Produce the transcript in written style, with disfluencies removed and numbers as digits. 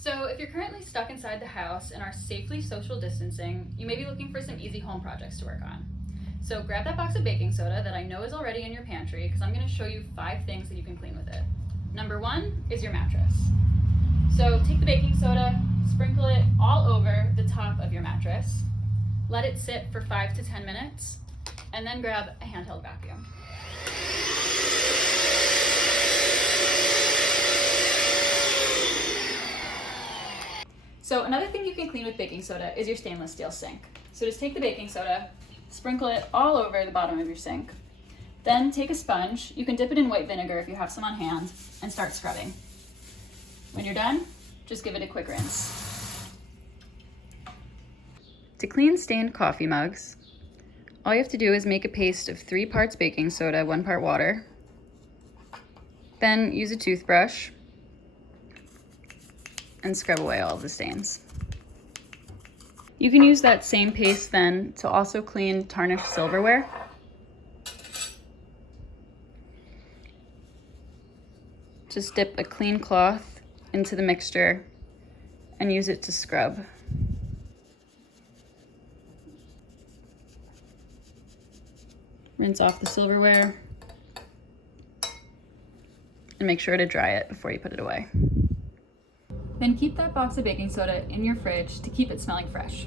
So if you're currently stuck inside the house and are safely social distancing, you may be looking for some easy home projects to work on. So grab that box of baking soda that I know is already in your pantry because I'm going to show you 5 things that you can clean with it. Number 1 is your mattress. So take the baking soda, sprinkle it all over the top of your mattress, let it sit for 5 to 10 minutes, and then grab a handheld vacuum. So another thing you can clean with baking soda is your stainless steel sink. So just take the baking soda, sprinkle it all over the bottom of your sink. Then take a sponge, you can dip it in white vinegar if you have some on hand, and start scrubbing. When you're done, just give it a quick rinse. To clean stained coffee mugs, all you have to do is make a paste of 3 parts baking soda, 1 part water. Then use a toothbrush and scrub away all of the stains. You can use that same paste then to also clean tarnished silverware. Just dip a clean cloth into the mixture and use it to scrub. Rinse off the silverware and make sure to dry it before you put it away. Then keep that box of baking soda in your fridge to keep it smelling fresh.